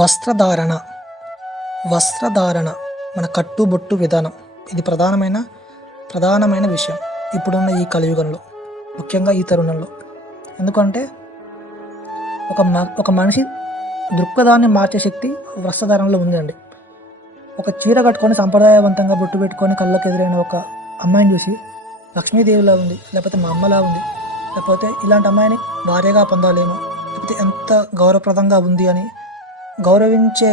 వస్త్రధారణ వస్త్రధారణ మన కట్టుబొట్టు విధానం ఇది ప్రధానమైన విషయం ఇప్పుడున్న ఈ కలియుగంలో, ముఖ్యంగా ఈ తరుణంలో. ఎందుకంటే ఒక మనిషి దృక్పథాన్ని మార్చే శక్తి వస్త్రధారణలో ఉందండి. ఒక చీర కట్టుకొని సంప్రదాయవంతంగా బొట్టు పెట్టుకొని కళ్ళకు ఎదురైన ఒక అమ్మాయిని చూసి లక్ష్మీదేవిలా ఉంది, లేకపోతే మా అమ్మలా ఉంది, లేకపోతే ఇలాంటి అమ్మాయిని భార్యగా పొందాలేమో, లేకపోతే ఎంత గౌరవప్రదంగా ఉంది అని గౌరవించే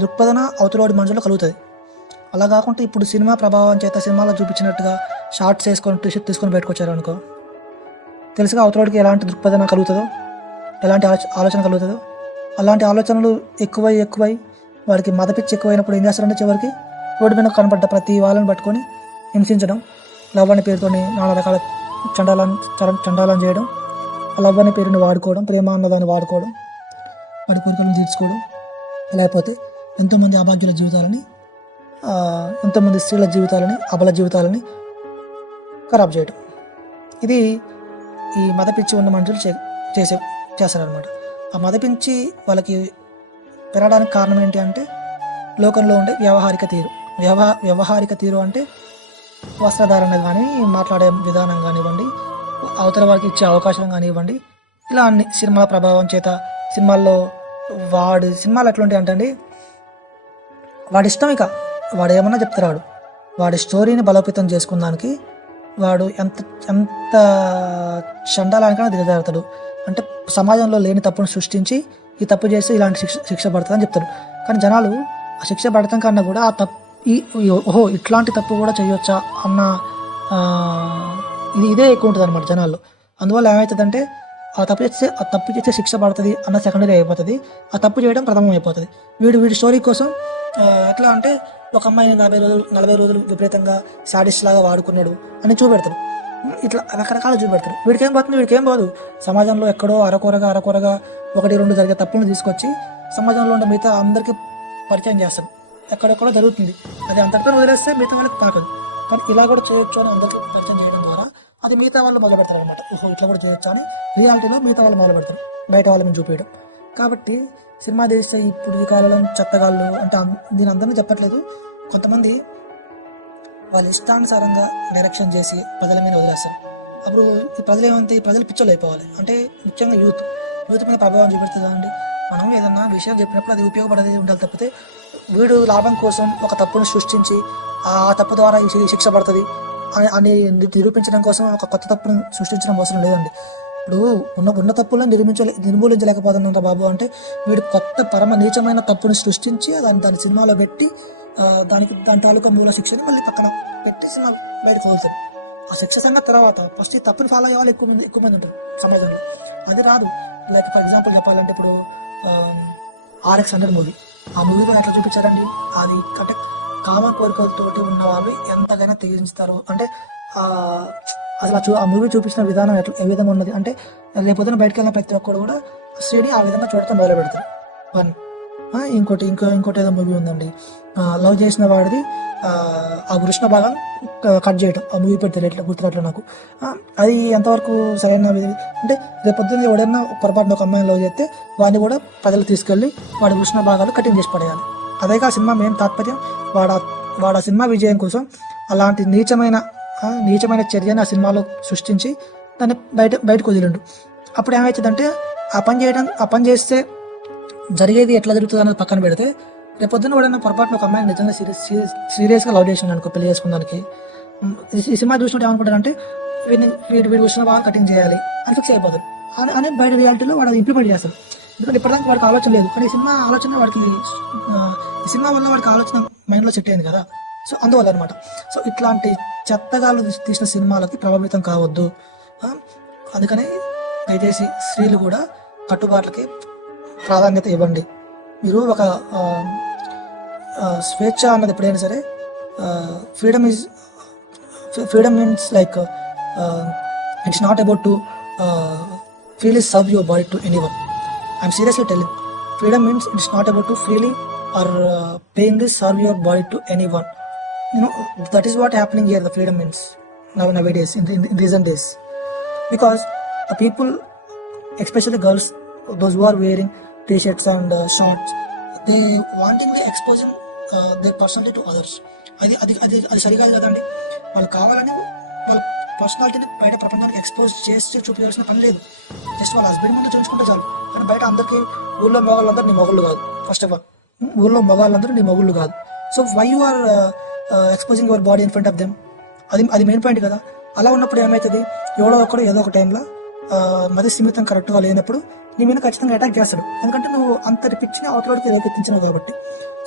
దృక్పథన అవతలోడి మనసులో కలుగుతుంది. అలా కాకుండా ఇప్పుడు సినిమా ప్రభావం చేత సినిమాలో చూపించినట్టుగా షార్ట్స్ వేసుకొని టీషర్ట్ తీసుకొని బయటకు అనుకో, తెలుసుగా అవతలోడికి ఎలాంటి దృక్పథన కలుగుతుందో, ఎలాంటి ఆలోచన కలుగుతుందో. అలాంటి ఆలోచనలు ఎక్కువై వాడికి మదపిచ్చి ఎక్కువైనప్పుడు ఏం చేస్తారంటే చివరికి రోడ్డు మీద కనపడ్డ ప్రతి వాళ్ళని పట్టుకొని హింసించడం, లవ్ అనే పేరుతోని నానా రకాల చండాలని చేయడం, లవ్ అనే పేరుని వాడుకోవడం, ప్రేమ అన్నదాన్ని వాడుకోవడం, వాడి కోరికలను తీర్చుకోవడం, లేకపోతే ఎంతోమంది అభాగ్యుల జీవితాలని, ఎంతోమంది స్త్రీల జీవితాలని, అబల జీవితాలని ఖరాబ్ చేయడం. ఇది ఈ మదపిచ్చి ఉన్న మనుషులు చేస్తారనమాట. ఆ మదపించి వాళ్ళకి పెరగడానికి కారణం ఏంటి అంటే లోకంలో ఉండే వ్యవహారిక తీరు అంటే వస్త్రధారణ కానీ, మాట్లాడే విధానం కానివ్వండి, అవతల వారికి ఇచ్చే అవకాశం కానివ్వండి, ఇలా అన్ని సినిమాల ప్రభావం చేత సినిమాలు ఎట్లా ఉంటాయి అంటే అండి, వాడి ఇష్టం. ఇక వాడు ఏమన్నా చెప్తారు, వాడి స్టోరీని బలోపేతం చేసుకున్నానికి వాడు ఎంత చండాలానికైనా దిగజారుతాడు. అంటే సమాజంలో లేని తప్పును సృష్టించి ఈ తప్పు చేస్తే ఇలాంటి శిక్ష పడుతుందని చెప్తారు. కానీ జనాలు ఆ శిక్ష పడటం కన్నా కూడా ఆ తప్పు ఓహో ఇట్లాంటి తప్పు కూడా చేయొచ్చా అన్న ఇదే ఎక్కువ ఉంటుంది అనమాట జనాల్లో. అందువల్ల ఏమవుతుందంటే ఆ తప్పు చేస్తే శిక్ష పడుతుంది అన్న సెకండరీ అయిపోతుంది, ఆ తప్పు చేయడం ప్రథమం అయిపోతుంది. వీడి స్టోరీ కోసం ఎట్లా అంటే ఒక అమ్మాయిని 40 రోజులు విపరీతంగా శాడిస్ట్ లాగా వాడుకున్నాడు అని చూపెడతారు. ఇట్లా రకరకాలు చూపెడతారు. వీడికేం పోదు. సమాజంలో ఎక్కడో అరకొరగా 1-2 జరిగే తప్పులను తీసుకొచ్చి సమాజంలో ఉండే మిగతా అందరికీ పరిచయం చేస్తాడు. ఎక్కడెక్కడో జరుగుతుంది, అది అంతటితో వదిలేస్తే మిగతా వాళ్ళకి తాకదు. కానీ ఇలా కూడా చేయొచ్చు అని అందరికీ పరిచయం చేయడం ద్వారా అది మిగతా వాళ్ళు మొదలు పెడతారు అనమాట. ఓహో ఇట్లా కూడా చేయొచ్చు అని రియాలిటీలో మిగతా వాళ్ళు మొదలు పెడతారు, బయట వాళ్ళని చూపించడం. కాబట్టి సినిమా తీస్తే ఇప్పుడు ఈ కాలంలో చెత్తగాళ్ళు అంటే నేను అందరినీ చెప్పట్లేదు, కొంతమంది వాళ్ళ ఇష్టానుసారంగా డైరెక్షన్ చేసి ప్రజల మీద వదిలేస్తారు. అప్పుడు ఈ ప్రజలు పిచ్చోళ్ళు అయిపోవాలి. అంటే ముఖ్యంగా యూత్ మీద ప్రభావం చూపెడుతుంది కదండి. మనం ఏదన్నా విషయం చెప్పినప్పుడు అది ఉపయోగపడేది ఉండాలి, తప్పితే వీడు లాభం కోసం ఒక తప్పును సృష్టించి ఆ తప్పు ద్వారా ఈ శిక్ష పడుతుంది అని నిరూపించడం కోసం ఒక కొత్త తప్పును సృష్టించడం అవసరం లేదండి. ఇప్పుడు ఉన్న తప్పులను నిర్మూలించలేకపోతున్నంత బాబు అంటే వీడు కొత్త పరమ నీచమైన తప్పును సృష్టించి దాని సినిమాలో పెట్టి దాని తాలూకా మూల శిక్షని మళ్ళీ పక్కన పెట్టి సినిమా బయటకు వదులుతారు. ఆ శిక్ష సంగతి తర్వాత ఫస్ట్ ఈ తప్పుని ఫాలో అయ్యే వాళ్ళు ఎక్కువ మంది ఉంటారు సమాజంలో. అది రాదు. లైక్ ఫర్ ఎగ్జాంపుల్ చెప్పాలంటే ఇప్పుడు RX-100 మూవీ, ఆ మూవీలో ఎట్లా చూపించారండి, అది అంటే కామ కోరికలతోటి ఉన్న వాళ్ళు ఎంతగానో తెగించుతారు. అంటే అసలు ఆ మూవీ చూపించిన విధానం ఏ విధంగా ఉన్నది అంటే రేపొద్దున బయటకు వెళ్ళిన ప్రతి ఒక్కరు కూడా స్త్రీని ఆ విధంగా చూడటం మొదలు పెడతారు. ఇంకోటి ఏదో మూవీ ఉందండి, లవ్ చేసిన వాడిది ఆ వృష్ణ భాగం కట్ చేయడం, ఆ మూవీ పెడతారు, ఎట్లా గుర్తురాట్లా నాకు. అది ఎంతవరకు సరైన అంటే రేపొద్దున ఎవడైనా పొరపాటున ఒక అమ్మాయిని లవ్ చేస్తే వాడిని కూడా ప్రజలు తీసుకెళ్ళి వాడి వృష్ణ భాగాలు కటింగ్ చేసి పడేయాలి. అదేగా ఆ సినిమా మెయిన్ తాత్పర్యం. వాడు ఆ సినిమా విజయం కోసం అలాంటి నీచమైన చర్యని ఆ సినిమాలో సృష్టించి దాన్ని బయటకు వదిలిండు. అప్పుడు ఏమవుతుందంటే ఆ పని చేస్తే జరిగేది ఎట్లా జరుగుతుంది అనేది పక్కన పెడితే రేపొద్దున వాడైనా పొరపాటున ఒక అమ్మాయిని నిజంగా సీరియస్గా లవ్ చేసిన అనుకో, పెళ్లి చేసుకున్నానికి ఈ సినిమా చూసినట్టు ఏమనుకుంటారంటే వీడు వచ్చిన బాగా కటింగ్ చేయాలి అని ఫిక్స్ అయిపోతారు అని బయట రియాలిటీలో వాడు అది ఇంప్లిమెంట్ చేస్తారు. ఎందుకంటే ఇప్పటిదాకా వాడికి ఆలోచన లేదు, కానీ ఈ సినిమా వల్ల వాడికి ఆలోచన మైండ్లో సెట్ అయింది కదా. సో అందువల్ల అనమాట. సో ఇట్లాంటి చెత్తగాళ్ళు తీసిన సినిమాలకి ప్రభావితం కావద్దు. అందుకని దయచేసి స్త్రీలు కూడా కట్టుబాట్లకి ప్రాధాన్యత ఇవ్వండి. మీరు ఒక స్వేచ్ఛ అన్నది ఎప్పుడైనా సరే, freedom means like it's not about to freely serve your body to anyone. I'm seriously telling. Freedom means it's not about to freely or payingly serve your body to anyone. That is what happening here. The freedom means nowadays in recent days, because the people, especially girls, those who are wearing t-shirts and shorts they wantingly exposing their personality to others. అది అది అది అది సరికాదు కదండి. వాళ్ళు కావాలని వాళ్ళ పర్సనాలిటీని బయట ప్రపంచానికి ఎక్స్పోజ్ చేసి చూపించాల్సిన పని లేదు. జస్ట్ వాళ్ళ హస్బెండ్ ముందు చూసుకుంటే చాలు. కానీ బయట అందరికీ ఊళ్ళో మగవాళ్ళందరూ నీ మొగుళ్ళు కాదు. ఫస్ట్ ఆఫ్ ఆల్ ఊళ్ళో మగవాళ్ళందరూ నీ మొగుళ్ళు కాదు. So why you are exposing your body in front of them? అది మెయిన్ పాయింట్ కదా. అలా ఉన్నప్పుడు ఏమవుతుంది, ఎవడో ఒకడు ఏదో ఒక టైంలో మది సీమితం కరెక్ట్గా లేనప్పుడు నీ మీద ఖచ్చితంగా అటాక్ చేస్తాడు. ఎందుకంటే నువ్వు అంతటి పిచ్చిని అవతలకి రేకెత్తించినావు కాబట్టి.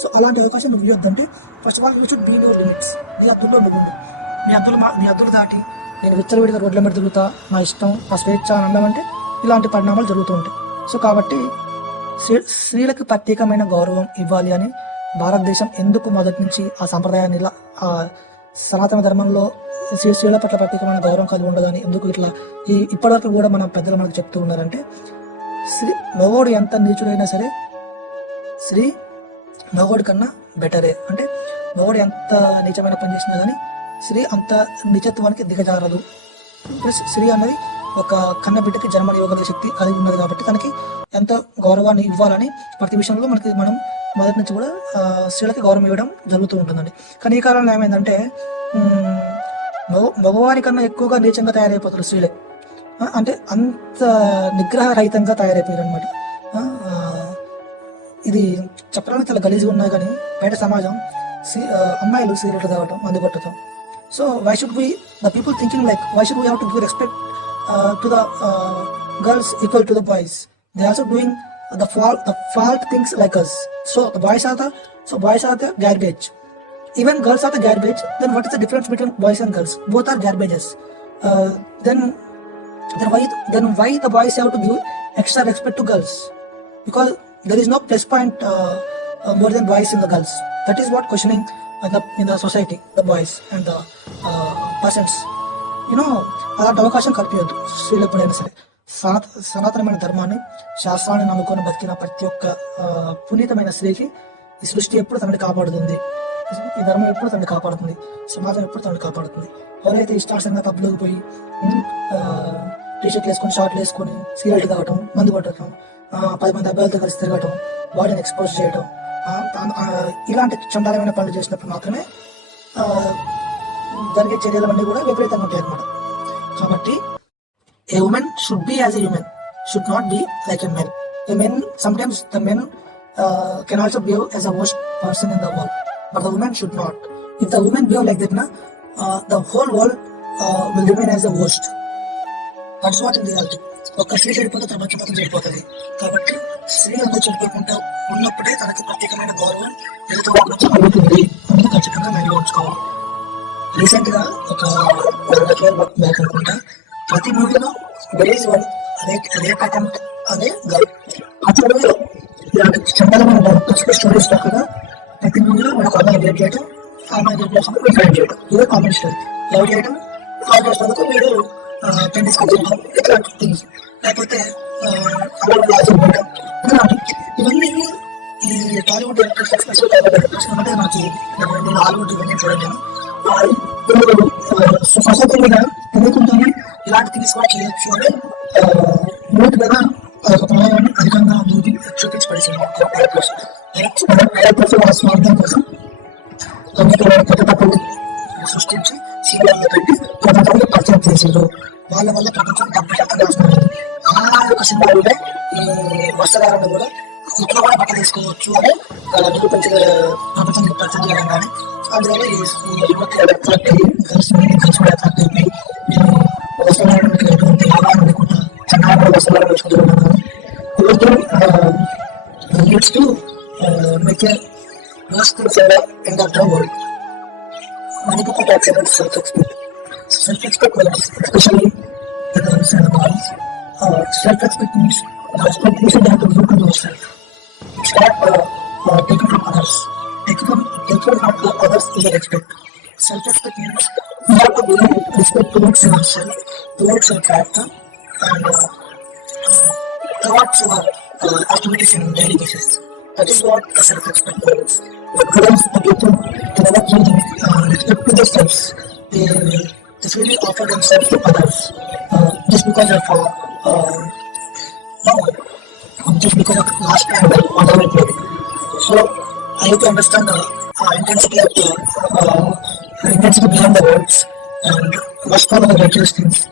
సో అలాంటి అవకాశం నువ్వు ఇవ్వద్దంటే first of all you should be your limits. నీ అద్దుల్లో నువ్వు ఉండు. నీ అద్దులు దాటి నేను విచ్చలవిడిగా రోడ్ల మీద తిరుగుతా, నా ఇష్టం, నా స్వేచ్ఛ అని అన్నామంటే ఇలాంటి పరిణామాలు జరుగుతూ ఉంటాయి. సో కాబట్టి స్త్రీలకు ప్రత్యేకమైన గౌరవం ఇవ్వాలి అని భారతదేశం ఎందుకు మొదటి నుంచి ఆ సాంప్రదాయాన్ని ఇలా ఆ సనాతన ధర్మంలో స్త్రీల పట్ల ప్రత్యేకమైన గౌరవం కలిగి ఉండదని ఎందుకు ఇట్లా ఇప్పటివరకు కూడా మన పెద్దలు మనకు చెప్తూ ఉన్నారంటే, మగోడు ఎంత నీచుడైనా సరే స్త్రీ మగోడి కన్నా బెటరే. అంటే మగోడు ఎంత నీచమైన పని చేసినా కానీ స్త్రీ అంత నిజత్వానికి దిగజారదు. ప్లస్ స్త్రీ అన్నది ఒక కన్న బిడ్డకి జన్మని ఇవ్వగలిగే శక్తి కలిగి ఉన్నది కాబట్టి తనకి ఎంతో గౌరవాన్ని ఇవ్వాలని ప్రతి విషయంలో మనం మొదటి నుంచి కూడా స్త్రీలకి గౌరవం ఇవ్వడం జరుగుతూ ఉంటుందండి. కానీ ఈ కాలంలో ఏమైందంటే మగవారి కన్నా ఎక్కువగా నీచంగా తయారైపోతారు స్త్రీలే. అంటే అంత నిగ్రహరహితంగా తయారైపోయారు అనమాట. ఇది చెప్పడానికి చాలా గలీజ్గా ఉన్నాయి కానీ బయట సమాజం అమ్మాయిలు సీరియట్లు తాగటం, మందు కొట్టడం. So why should we the people thinking like why should we have to give respect to the girls equal to the boys. They also doing the fault things like us. So boys are the garbage. Even girls are the garbage. Then what is the difference between boys and girls? Both are garbages. Then why the boys have to give extra respect to girls? Because there is no plus point more than boys in the girls. That is what questioning in the society, the boys and the persons. అలాంటి అవకాశం కల్పించద్దు స్త్రీలు ఎప్పుడైనా సరే. సనాతనమైన ధర్మాన్ని, శాస్త్రాన్ని నమ్ముకొని బతికిన ప్రతి ఒక్క పునీతమైన స్త్రీకి ఈ సృష్టి ఎప్పుడు తనని కాపాడుతుంది, ఈ ధర్మం ఎప్పుడు తనని కాపాడుతుంది, సమాజం ఎప్పుడు తనని కాపాడుతుంది. ఎవరైతే ఇష్టాసంగా పబ్లోకి పోయి టీషర్ట్లు వేసుకొని, షార్ట్లు వేసుకొని సీరియల్ తాగటం, మందు కొట్టడం, 10 మంది అబ్బాయిలతో కలిసి తిరగటం, బాడీని ఎక్స్పోజ్ చేయడం, ఇలాంటి చండాలమైన పనులు చేసినప్పుడు మాత్రమే జరిగే చర్యలన్నీ కూడా విపరీతంగా ఉంటాయి అన్నమాట. కాబట్టి a woman should be as a human, should not be like a man. Sometimes the men can also behave as a worst person in the world, but the woman should not. If the woman behave like that, the whole world will remain as a worst. That's what in reality. ఒక స్త్రీ చెడిపోతే తన మంచి మొత్తం చెడిపోతుంది. కాబట్టి స్త్రీ అంతా చెడిపోకుండా ఉన్నప్పుడే తనకి ప్రత్యేకమైన గౌరవం ఎదుగుతుంది. అందుకు ఖచ్చితంగా మైండ్లో ఉంచుకోవాలి. రీసెంట్ గా ఒక బ్యాక్ అనుకుంటా, ప్రతి మూవీలో బెరీజ్ వన్ రేప్ అటెంప్ట్ అనే గర్ల్. ప్రతి మూవీలో ఇలాంటి చందనమైన స్టోరీస్ కాకుండా ప్రతి మూవీలో మనకు అమ్మాయి రేప్ చేయడం, అమ్మాయి రేప్ చేసినప్పుడు ఫైట్ చేయడం, ఇదే కామన్ స్టోరీ. లవ్ చేయడం, లవ్ చేసినందుకు మీరు పెన్ డిస్కస్ చేయడం, ఇట్లాంటి థింగ్స్. లేకపోతే ఇవన్నీ ఈ టాలీవుడ్ అంటే నాకు హాలీవుడ్ ఇవన్నీ చూడండి. సొసైటీ మీద తెలియకుండానే ఇలాంటి థింగ్స్ కూడా చేయొచ్చు అని యూత్ మీద ఒక ప్రభావాన్ని అధికంగా చూపించి పడేసింది. వాళ్ళ స్వార్థం కోసం కొత్త తప్పులు సృష్టించి సీరియల్లో పెట్టి ప్రపంచానికి పరిచయం చేసిండ్రు. వాళ్ళ వల్ల ప్రపంచం డబ్బు వస్తుంది. ఆ యొక్క సినిమాలోనే ఈ వస్త్రధారణ కూడా ఇట్లా కూడా బట్ట తీసుకోవచ్చు అని ప్రపంచానికి పరిచయం చేయడం. కానీ అందువల్ల యువత అట్రాక్ట్ అయ్యి గర్ల్స్ కూడా అట్రాక్ట్ అయిపోయి నేను వస్త్రధారణకి ఎటువంటి లాభాలు లేకుండా చిన్న వస్త్రాలు వేసుకుంటున్నాను. leads to make a worst things ever in the world. Many people talk about self-respect. Self-respect means, especially the girls and the boys, self-respect means the expectation you have to look at yourself. It's not taken from others. Taken from others is a respect. Self-respect means you have to give respect towards yourself, towards your character, and towards your activities in daily basis. That is what self-respect means. The girls, the people, they never give respect to themselves. They really offer themselves to others just because of last time or whatever it may be. So So I need to understand the intensity of the intensity behind the words and must follow the regular things.